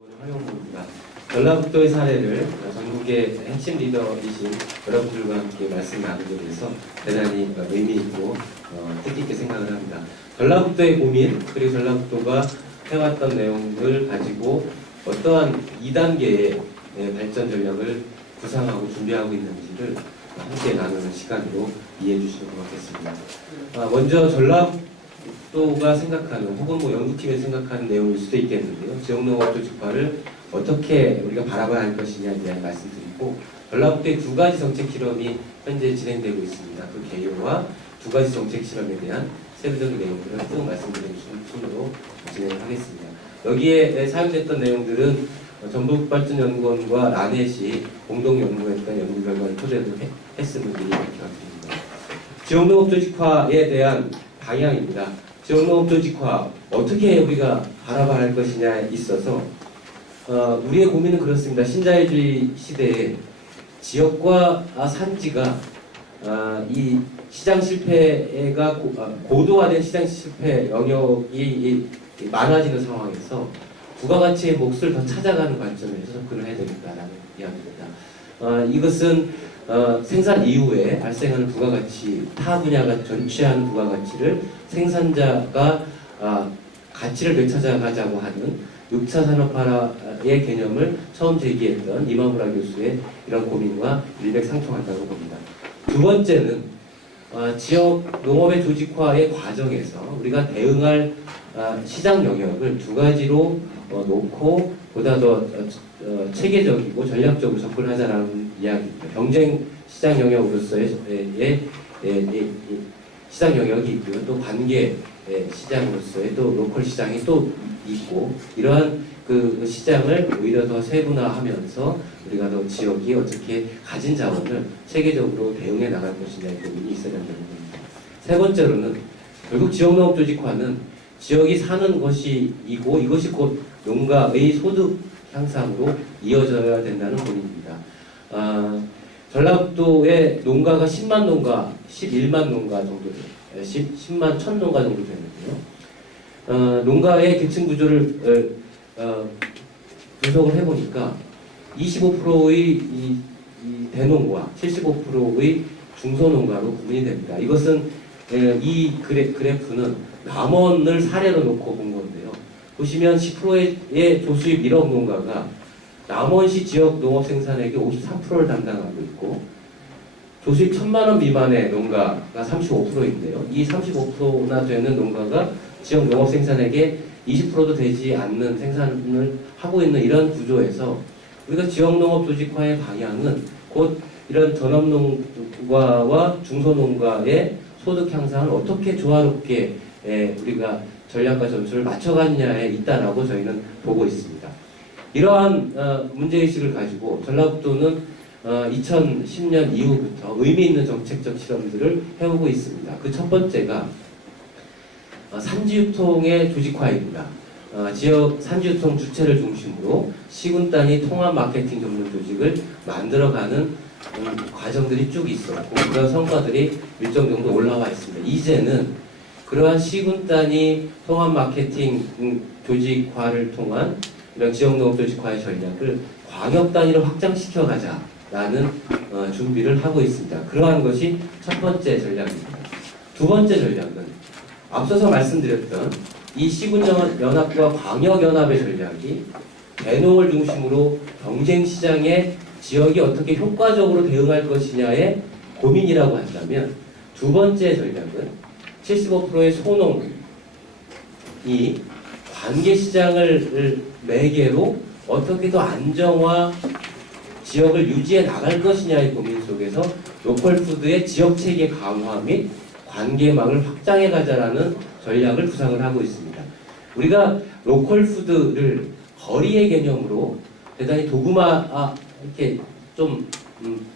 활용입니다. 전라북도의 사례를 전국의 핵심 리더이신 여러분들과 함께 말씀 나누게 돼서 대단히 의미 있고 뜻깊게 생각을 합니다. 전라북도의 고민 그리고 전라북도가 해왔던 내용을 가지고 어떠한 2단계의 발전 전략을 구상하고 준비하고 있는지를 함께 나누는 시간으로 이해해 주시면 고맙겠습니다. 먼저 전라북도가 생각하는 혹은 연구팀이 생각하는 내용일 수도 있겠는데요. 지역농업 조직화를 어떻게 우리가 바라봐야 할 것이냐에 대한 말씀드리고, 전라북도의 두 가지 정책 실험이 현재 진행되고 있습니다. 그 개요와 두 가지 정책 실험에 대한 세부적인 내용들을 쭉 말씀드리는 순으로 진행하겠습니다. 여기에 사용됐던 내용들은 전북발전연구원과 라넷이 공동 연구했던 연구 결과를 토대로 했음을 미리 밝혀드립니다. 지역농업 조직화에 대한 방향입니다. 지역농업 조직화 어떻게 우리가 바라봐야 할 것이냐에 있어서 우리의 고민은 그렇습니다. 신자유주의 시대에 지역과 산지가 이 시장 실패가 고도화된 시장 실패 영역이 많아지는 상황에서 부가가치의 몫을 더 찾아가는 관점에서 접근을 해야 되겠다라는 이야기입니다. 이것은 생산 이후에 발생하는 부가가치, 타 분야가 전취하는 부가가치를 생산자가 가치를 되찾아가자고 하는 6차 산업화의 개념을 처음 제기했던 이마무라 교수의 이런 고민과 일맥상통한다고 봅니다. 두 번째는 지역 농업의 조직화의 과정에서 우리가 대응할 시장 영역을 두 가지로 놓고 보다 더 체계적이고 전략적으로 접근하자라는 이야기입니다. 경쟁 시장 영역으로서의 시장 영역이 있고요. 또 관계 시장으로서의 또 로컬 시장이 또 있고, 이러한 그 시장을 오히려 더 세분화하면서 우리가 더 지역이 어떻게 가진 자원을 체계적으로 대응해 나갈 것이냐의 고민이 있어야 된다는 겁니다. 세 번째로는 결국 지역농업 조직화는 지역이 사는 것이고 이것이 곧 농가의 소득 향상으로 이어져야 된다는 고민입니다. 전라북도의 농가가 10만 농가, 11만 농가 정도 돼요. 10만 1000 농가 정도 되는데요. 농가의 계층 구조를 분석을 해보니까 25%의 이 대농가, 75%의 중소농가로 구분이 됩니다. 이것은 이 그래프는 남원을 사례로 놓고 본 건데요. 보시면 10%의 조수입 1억 농가가 남원시 지역 농업 생산액의 53%를 담당하고 있고, 조수입 1000만 원 미만의 농가가 35%인데요. 이 35%나 되는 농가가 지역 농업 생산액의 20%도 되지 않는 생산을 하고 있는 이런 구조에서 우리가 지역 농업 조직화의 방향은 곧 이런 전업농가와 중소농가의 소득 향상을 어떻게 조화롭게 우리가 전략과 전술을 맞춰가느냐에 있다라고 저희는 보고 있습니다. 이러한 문제의식을 가지고 전라북도는 2010년 이후부터 의미 있는 정책적 실험들을 해오고 있습니다. 그 첫 번째가 산지유통의 조직화입니다. 지역 산지유통 주체를 중심으로 시군 단위 통합 마케팅 전문 조직을 만들어가는 과정들이 쭉 있었고, 그런 성과들이 일정 정도 올라와 있습니다. 이제는 그러한 시군 단위 통합 마케팅 조직화를 통한 이런 지역농업 조직화의 전략을 광역 단위로 확장시켜 가자라는 준비를 하고 있습니다. 그러한 것이 첫 번째 전략입니다. 두 번째 전략은 앞서서 말씀드렸던 이 시군연합과 광역연합의 전략이 대농을 중심으로 경쟁시장에 지역이 어떻게 효과적으로 대응할 것이냐의 고민이라고 한다면, 두 번째 전략은 75%의 소농이 관계시장을 매개로 어떻게 더 안정화 지역을 유지해 나갈 것이냐의 고민 속에서 로컬푸드의 지역체계 강화 및 관계망을 확장해 가자라는 전략을 구상을 하고 있습니다. 우리가 로컬푸드를 거리의 개념으로 대단히 이렇게 좀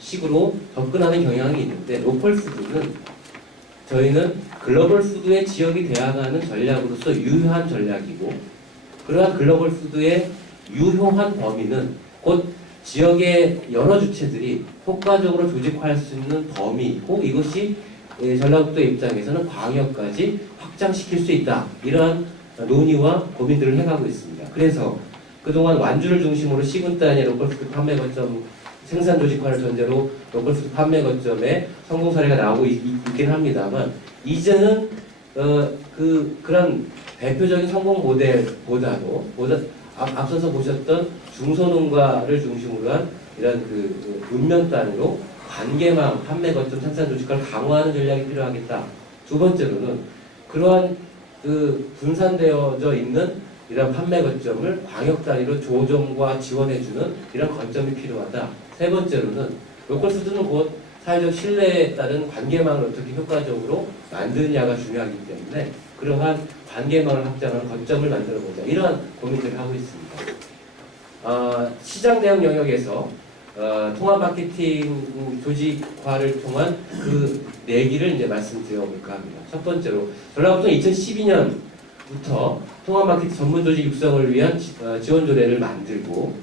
식으로 접근하는 경향이 있는데, 로컬푸드는 저희는 글로벌푸드의 지역이 되어가는 전략으로서 유효한 전략이고, 그러한 글로벌푸드의 유효한 범위는 곧 지역의 여러 주체들이 효과적으로 조직화할 수 있는 범위이고, 이것이 전라북도의 입장에서는 광역까지 확장시킬 수 있다. 이러한 논의와 고민들을 해가고 있습니다. 그래서 그동안 완주를 중심으로 시군 단위 로컬푸드 판매 거점 생산 조직화를 전제로 로컬푸드 판매 거점의 성공 사례가 나오고 있긴 합니다만 이제는 그런 대표적인 성공 모델보다도 앞서서 보셨던 중소농가를 중심으로 한 이런 읍면 단위로 관계망 판매 거점 생산 조직화를 강화하는 전략이 필요하겠다. 두 번째로는 그러한 분산되어져 있는 이런 판매 거점을 광역 단위로 조정과 지원해주는 이런 거점이 필요하다. 세 번째로는 로컬푸드는 곧 사회적 신뢰에 따른 관계망을 어떻게 효과적으로 만드느냐가 중요하기 때문에 그러한 관계망을 확장하는 거점을 만들어보자. 이러한 고민들을 하고 있습니다. 시장 대응 영역에서 통합 마케팅 조직화를 통한 그 내기를 이제 말씀드려볼까 합니다. 첫 번째로 전라북도는 2012년부터 통합 마케팅 전문 조직 육성을 위한 지원 조례를 만들고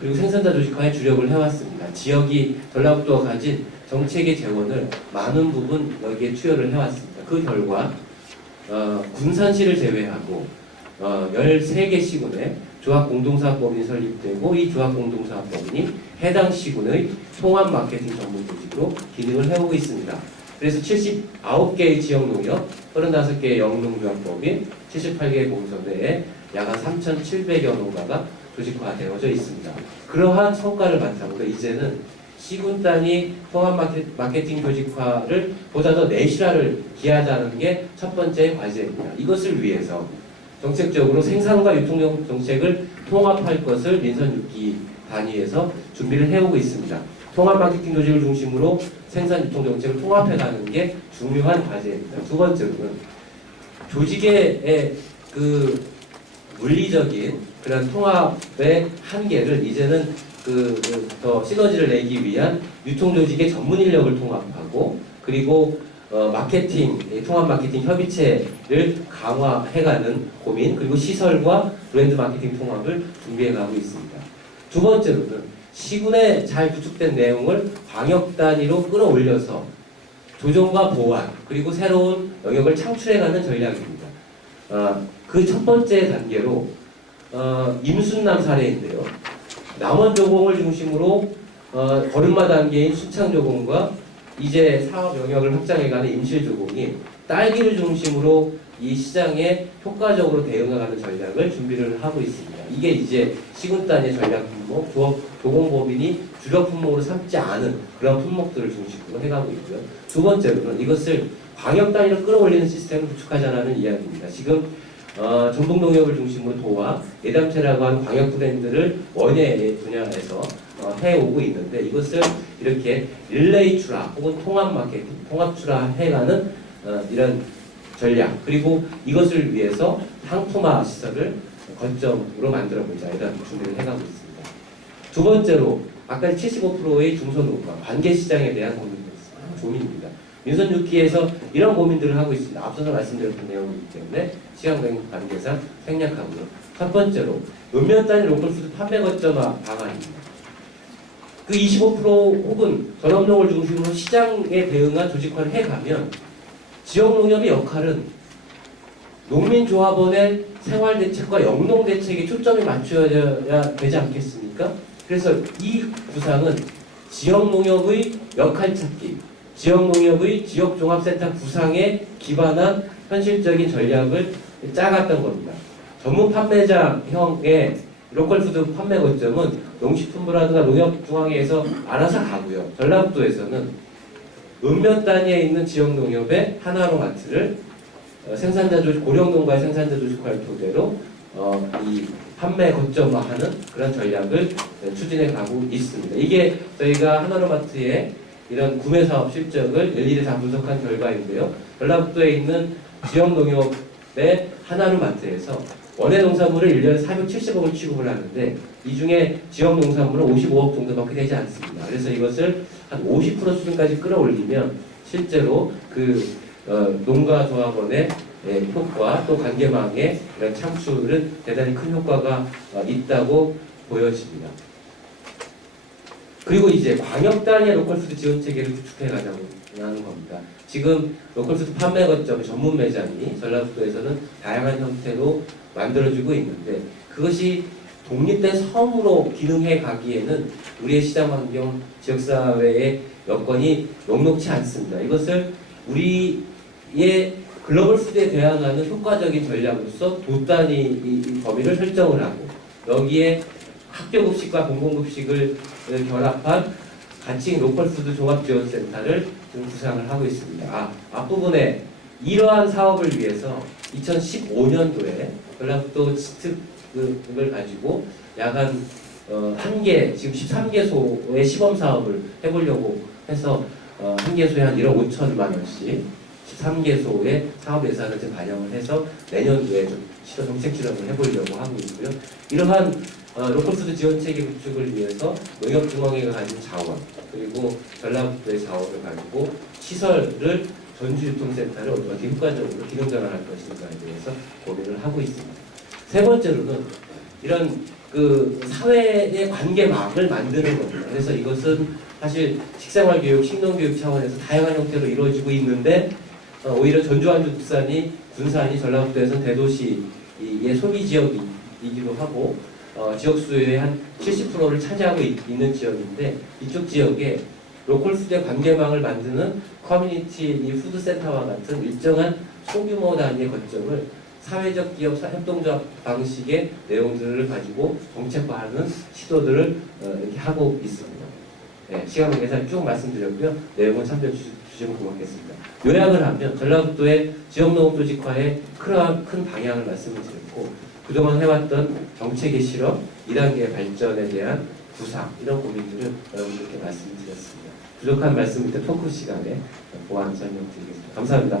그리고 생산자 조직화에 주력을 해왔습니다. 지역이 전라북도가 가진 정책의 재원을 많은 부분 여기에 투여를 해왔습니다. 그 결과 군산시를 제외하고 13개 시군에 조합공동사업법인이 설립되고 이 조합공동사업법인이 해당 시군의 통합 마케팅 전문 조직으로 기능을 해오고 있습니다. 그래서 79개의 지역농협, 35개의 영농조합법인, 78개의 공서 내에 약 3,700여 농가가 조직화되어져 있습니다. 그러한 성과를 바탕으로 이제는 시군 단위 통합 마케팅 조직화를 보다 더 내실화를 기하자는 게 첫 번째 과제입니다. 이것을 위해서 정책적으로 생산과 유통 정책을 통합할 것을 민선 6기 단위에서 준비를 해오고 있습니다. 통합 마케팅 조직을 중심으로 생산 유통 정책을 통합해가는 게 중요한 과제입니다. 두 번째로는 조직의 물리적인 그런 통합의 한계를 이제는 더 시너지를 내기 위한 유통 조직의 전문 인력을 통합하고 그리고 마케팅, 통합 마케팅 협의체를 강화해가는 고민, 그리고 시설과 브랜드 마케팅 통합을 준비해가고 있습니다. 두 번째로는 시군에 잘 구축된 내용을 광역 단위로 끌어올려서 조정과 보완, 그리고 새로운 영역을 창출해가는 전략입니다. 그 첫 번째 단계로 임순남 사례인데요. 남원조공을 중심으로 걸음마 단계인 순창조공과 이제 사업 영역을 확장해가는 임실조공이 딸기를 중심으로 이 시장에 효과적으로 대응해가는 전략을 준비를 하고 있습니다. 이게 이제 시군 단위 전략 품목, 조공법인이 주력 품목으로 삼지 않은 그런 품목들을 중심으로 해가고 있고요. 두 번째로는 이것을 광역 단위로 끌어올리는 시스템을 구축하자는 이야기입니다. 지금 전북농협을 중심으로 도와 예담체라고 하는 광역 브랜드를 원예 분야에서 해오고 있는데 이것을 이렇게 릴레이 출하 혹은 통합 마케팅, 통합 출하해가는 이런 전략 그리고 이것을 위해서 상품화 시설을 거점으로 만들어보자 이런 준비를 해가고 있습니다. 두 번째로 아까 75%의 중소농가 관계시장에 대한 고민입니다. 민선 6기에서 이런 고민들을 하고 있습니다. 앞서서 말씀드렸던 내용이기 때문에 시간 관계상 생략하고요. 첫 번째로 읍면 단위 로컬푸드 판매 거점화 방안입니다. 그 25% 혹은 전업농을 중심으로 시장에 대응한 조직화를 해가면 지역농협의 역할은 농민조합원의 생활대책과 영농대책에 초점이 맞춰야 되지 않겠습니까? 그래서 이 구상은 지역농협의 역할 찾기, 지역농협의 지역종합센터 구상에 기반한 현실적인 전략을 짜갔던 겁니다. 전문 판매장형의 로컬푸드 판매 거점은 농식품부라든가 농협중앙회에서 알아서 가고요. 전라북도에서는 읍면 단위에 있는 지역농협의 하나로마트를 생산자 조직, 고령농가의 생산자 조직화를 토대로 이 판매 거점화하는 그런 전략을 추진해 가고 있습니다. 이게 저희가 하나로마트의 이런 구매 사업 실적을 일일이 다 분석한 결과인데요. 전라북도에 있는 지역농협의 하나로마트에서 원예 농산물을 1년에 470억을 취급을 하는데 이 중에 지역 농산물은 55억 정도밖에 되지 않습니다. 그래서 이것을 한 50% 수준까지 끌어올리면 실제로 농가 조합원의 효과 또 관계망의 이런 창출은 대단히 큰 효과가 있다고 보여집니다. 그리고 이제 광역 단위의 로컬푸드 지원 체계를 구축해 가자고 하는 겁니다. 지금 로컬푸드 판매 거점 전문 매장이 전라북도에서는 다양한 형태로 만들어지고 있는데 그것이 독립된 섬으로 기능해 가기에는 우리의 시장 환경, 지역사회의 여건이 녹록치 않습니다. 이것을 우리의 글로벌 푸드에 대항하는 효과적인 전략으로서 도 단위 이 범위를 설정을 하고 여기에 학교급식과 공공급식을 결합한 가칭 로컬푸드 종합지원센터를 지금 구상을 하고 있습니다. 앞부분에 이러한 사업을 위해서 2015년도에 전라북도 치특을 가지고 약 한 한 개, 지금 13개소의 시범 사업을 해보려고 해서 한 개소에 한 1억 5천만 원씩 13개소의 사업 예산을 지금 반영을 해서 내년도에 좀 정책 실험을 해보려고 하고 있고요. 이러한 로컬푸드 지원 체계 구축을 위해서 농협중앙회가 가진 자원 그리고 전라북도의 자원을 가지고 시설을 전주유통센터를 어떻게 효과적으로 기능 전환할 것인가에 대해서 고민을 하고 있습니다. 세 번째로는 이런 그 사회의 관계망을 만드는 겁니다. 그래서 이것은 사실 식생활교육, 식농교육 차원에서 다양한 형태로 이루어지고 있는데 오히려 전주, 안주, 부산이, 군산이 전라북도에서는 대도시의 소비 지역이기도 하고 지역 수요의 한 70%를 차지하고 있는 지역인데 이쪽 지역에 로컬 푸드의 관계망을 만드는 커뮤니티 푸드센터와 같은 일정한 소규모 단위의 거점을 사회적 기업 협동조합 방식의 내용들을 가지고 정책화하는 시도들을 이렇게 하고 있습니다. 네, 시간 관계상 쭉 말씀드렸고요. 내용은 참조해 주시면 고맙겠습니다. 요약을 하면 전라북도의 지역농업조직화의 큰 방향을 말씀을 드렸고 그동안 해왔던 정책의 실험, 2단계 발전에 대한 구상 이런 고민들을 여러분들께 말씀드렸습니다. 부족한 말씀 밑에 토크 시간에 보완 설명드리겠습니다. 감사합니다.